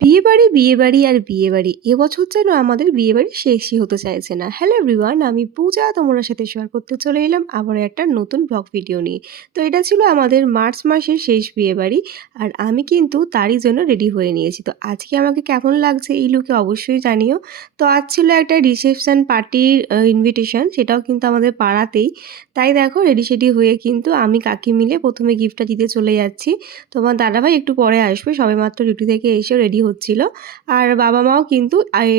বিয়েবাড়ি আর বিয়েবাড়ি। এবছর যেন আমাদের বিয়েবাড়ি শেষই হতে চাইছে না। হ্যালো এভরিওয়ান, আমি পূজা তোমাদের সাথে শেয়ার করতে চলে এলাম আবারও একটা নতুন ব্লগ ভিডিও নিয়ে। তো এটা ছিল আমাদের মার্চ মাসের শেষ বিয়েবাড়ি আর আমি কিন্তু তারই জন্য রেডি হয়ে নিয়েছি। তো আজকে আমাকে কেমন লাগছে এই লুকে অবশ্যই জানিও। তো আজ ছিল একটা রিসেপশন পার্টির ইনভিটেশন, সেটাও কিন্তু আমাদের পাড়াতেই। তাই দেখো রেডি-সেডি হয়ে কিন্তু আমি কাকি মিলে ১ম এ গিফটটা দিতে চলে যাচ্ছি। তোমার দাদাভাই একটু পরে আসবে, সবেমাত্র ডিউটি থেকে এসে রেডি হচ্ছিল। আর বাবা-মাও কিন্তু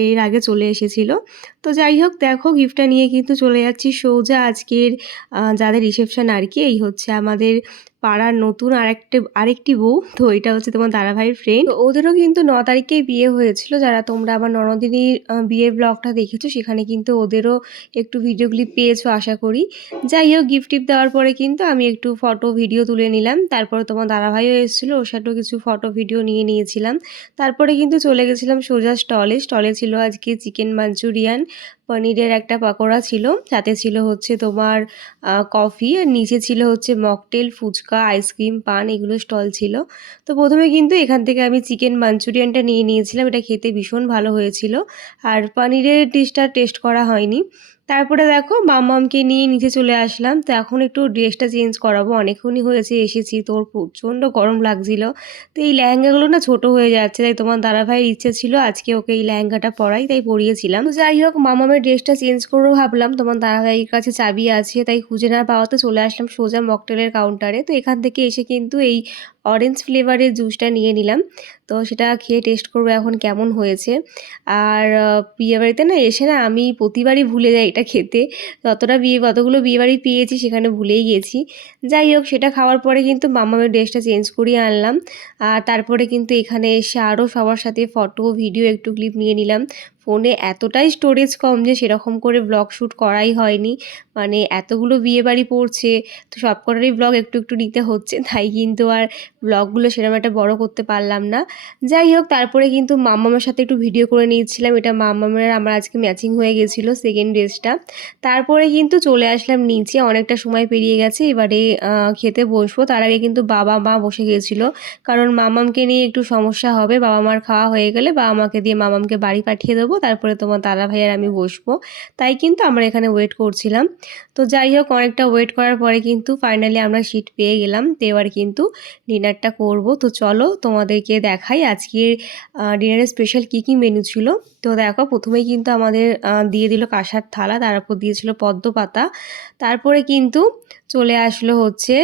এর আগে চলে এসেছিল। তো যাই হোক দেখো গিফটটা নিয়ে কিন্তু চলে যাচ্ছি সোজা আজকের যাদের রিসেপশন আর কি, এই হচ্ছে আমাদের পাড়ার নতুন আরেকটি বউ। তো এটা হচ্ছে তোমার দাদাভাইয়ের ফ্রেন্ড। তো ওদেরও কিন্তু ৯ তারিখেই বিয়ে হয়েছিল। যারা তোমরা আমার ননদিনীর বিয়ের ব্লগটা দেখেছো সেখানে কিন্তু ওদেরও একটু ভিডিও ক্লিপ পেয়েছো আশা করি। যাই হোক গিফট-টিফট দেওয়ার পরে কিন্তু আমি একটু ফটো ভিডিও তুলে নিলাম। তারপরে তোমার দাদাভাইও এসেছিলো, ওর সাথেও কিছু ফটো ভিডিও নিয়ে নিয়েছিলাম। তারপরে কিন্তু চলে গেছিলাম সোজা স্টলে। স্টলে ছিল আজকে চিকেন মাঞ্চুরিয়ান, পনিরের একটা পকোড়া ছিল, সাথে ছিল হচ্ছে তোমার কফি, আর নিচে ছিল হচ্ছে মকটেল, ফুচকা, আইসক্রিম, পান, এগুলো স্টল ছিল। তো প্রথমে কিন্তু এখান থেকে আমি চিকেন মাঞ্চুরিয়ানটা নিয়ে নিয়েছিলাম। এটা খেতে ভীষণ ভালো হয়েছিল। আর পনিরের ডিশটা টেস্ট করা হয়নি। তারপরে দেখো মাম্মামকে নিয়ে নিচে চলে আসলাম। তো এখন একটু ড্রেসটা চেঞ্জ করাবো, অনেকক্ষণই হয়েছে এসেছি, তো ওর প্রচণ্ড গরম লাগছিল। তো এই লেহেঙ্গাগুলো না ছোট হয়ে যাচ্ছে, তাই তোমার দাদাভাইয়ের ইচ্ছে ছিল আজকে ওকে এই লেহেঙ্গাটা পরাই, তাই পরিয়েছিলাম। তো যাই হোক মামামের ড্রেসটা চেঞ্জ করবো ভাবলাম, তোমার দাদাভাইয়ের কাছে চাবি আছে, তাই খুঁজে না পাওয়াতে চলে আসলাম সোজা মকটেলের কাউন্টারে। তো এখান থেকে এসে কিন্তু এই অরেঞ্জ ফ্লেভারের জুসটা নিয়ে নিলাম। তো সেটা খেয়ে টেস্ট করবো এখন কেমন হয়েছে। আর বিয়েবাড়িতে না এসে না আমি প্রতিবারই ভুলে যাই এটা খেতে। কতগুলো বিয়েবাড়ি পেয়েছি সেখানে ভুলেই গেছি। যাই হোক সেটা খাওয়ার পরে কিন্তু মামামের ড্রেসটা চেঞ্জ করিয়ে আনলাম। আর তারপরে কিন্তু এখানে এসে আরও সবার সাথে ফটো ভিডিও একটু ক্লিপ নিয়ে নিলাম। ফোনে এতটাই স্টোরেজ কম যে সেরকম করে ব্লগ শ্যুট করাই হয়নি। মানে এতগুলো বিয়েবাড়ি পড়ছে, তো সব কটারই ব্লগ একটু একটু নিতে হচ্ছে, তাই কিন্তু আর ব্লগগুলো সেরকম একটা বড় করতে পারলাম না। যাই হোক তারপরে কিন্তু মাম্মামের সাথে একটু ভিডিও করে নিয়েছিলাম। এটা মাম্মামের আমার আজকে ম্যাচিং হয়ে গেছিলো সেকেন্ড ড্রেসটা। তারপরে কিন্তু চলে আসলাম নিচে, অনেকটা সময় পেরিয়ে গেছে, এবারে খেতে বসবো। তার আগে কিন্তু বাবা মা বসে গিয়েছিলো, কারণ মামামকে নিয়ে একটু সমস্যা হবে। বাবা মার খাওয়া হয়ে গেলে বাবা মাকে দিয়ে মামামকে বাড়ি পাঠিয়ে দেবো, তারপরে তোমার দাদাভাই আর আমি বসবো। তাই কিন্তু আমরা এখানে ওয়েট করছিলাম। তো যাই হোক অনেকটা ওয়েট করার পরে কিন্তু ফাইনালি আমরা সিট পেয়ে গেলাম। তো এবার কিন্তু ডিনারটা করব। তো চলো তোমাদেরকে দেখাই আজকের ডিনারে স্পেশাল কী কী মেনু ছিল। তো দেখো প্রথমেই কিন্তু আমাদের দিয়ে দিল কাঁসার থালা, তার উপর দিয়েছিল পদ্ম পাতা। তারপরে কিন্তু চলে আসলো হচ্ছে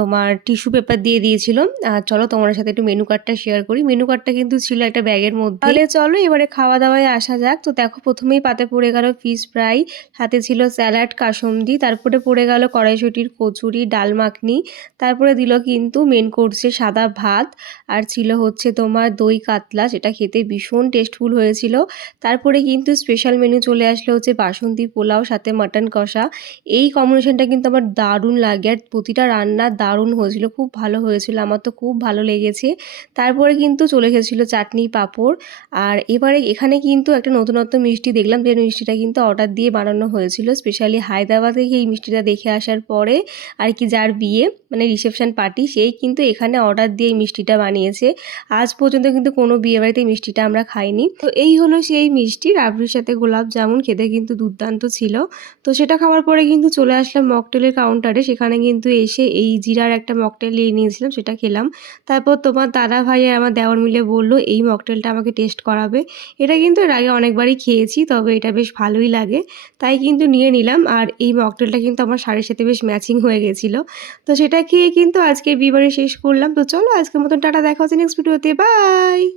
তোমার টিস্যু পেপার দিয়ে দিয়েছিল। আর চলো তোমার সাথে একটু মেনু কার্ডটা শেয়ার করি। মেনু কার্ডটা কিন্তু ছিল একটা ব্যাগের মধ্যে। তাহলে চলো এবারে খাওয়া দাওয়ায় আসা যাক। তো দেখো প্রথমেই পাতে পড়ে গেল ফিশ ফ্রাই, সাথে ছিল স্যালাড, কাসুন্দি, তারপরে পড়ে গেল কড়াইশুঁটির কচুরি, ডাল মাখনি, তারপরে দিল কিন্তু মেন কোর্সে সাদা ভাত, আর ছিল হচ্ছে তোমার দই কাতলা, যেটা খেতে ভীষণ টেস্টফুল হয়েছিল। তারপরে কিন্তু স্পেশাল মেনু চলে আসলো হচ্ছে বাসন্তী পোলাও, সাথে মাটন কষা। এই কম্বিনেশনটা কিন্তু আমার দারুণ লাগে, আর প্রতিটা রান্না দারুণ হয়েছিল, খুব ভালো হয়েছিল, আমার তো খুব ভালো লেগেছে। তারপরে কিন্তু চলে এসেছিলো চাটনি, পাঁপড়। আর এবারে এখানে কিন্তু একটা নতুনত্ব মিষ্টি দেখলাম, যে মিষ্টিটা কিন্তু অর্ডার দিয়ে বানানো হয়েছিল স্পেশালি হায়দ্রাবাদ থেকে। এই মিষ্টিটা দেখে আসার পরে আর কি, যার বিয়ে মানে রিসেপশন পার্টি, সেই কিন্তু এখানে অর্ডার দিয়ে এই মিষ্টিটা বানিয়েছে। আজ পর্যন্ত কিন্তু কোনো বিয়েবাড়িতে এই মিষ্টিটা আমরা খাইনি। তো এই হলো সেই মিষ্টি, রাবড়ির সাথে গোলাপ জামুন, খেতে কিন্তু দুর্দান্ত ছিল। তো সেটা খাওয়ার পরে কিন্তু চলে আসলাম মকটেলের কাউন্টারে। সেখানে কিন্তু এসে এই জিরার একটা মকটেল নিয়ে নিয়েছিলাম, সেটা খেলাম। তারপর তোমার দাদা ভাই আর আমার দেওর মিলে বললো এই মকটেলটা আমাকে টেস্ট করাবে। এটা কিন্তু এর আগে অনেকবারই খেয়েছি, তবে এটা বেশ ভালোই লাগে, তাই কিন্তু নিয়ে নিলাম। আর এই মকটেলটা কিন্তু আমার শাড়ির সাথে বেশ ম্যাচিং হয়ে গেছিলো। তো সেটা খেয়ে কিন্তু আজকের বিয়েবাড়ি শেষ করলাম। তো চলো আজকের মতন টাটা, দেখা হচ্ছে নেক্সট ভিডিওতে, বাই।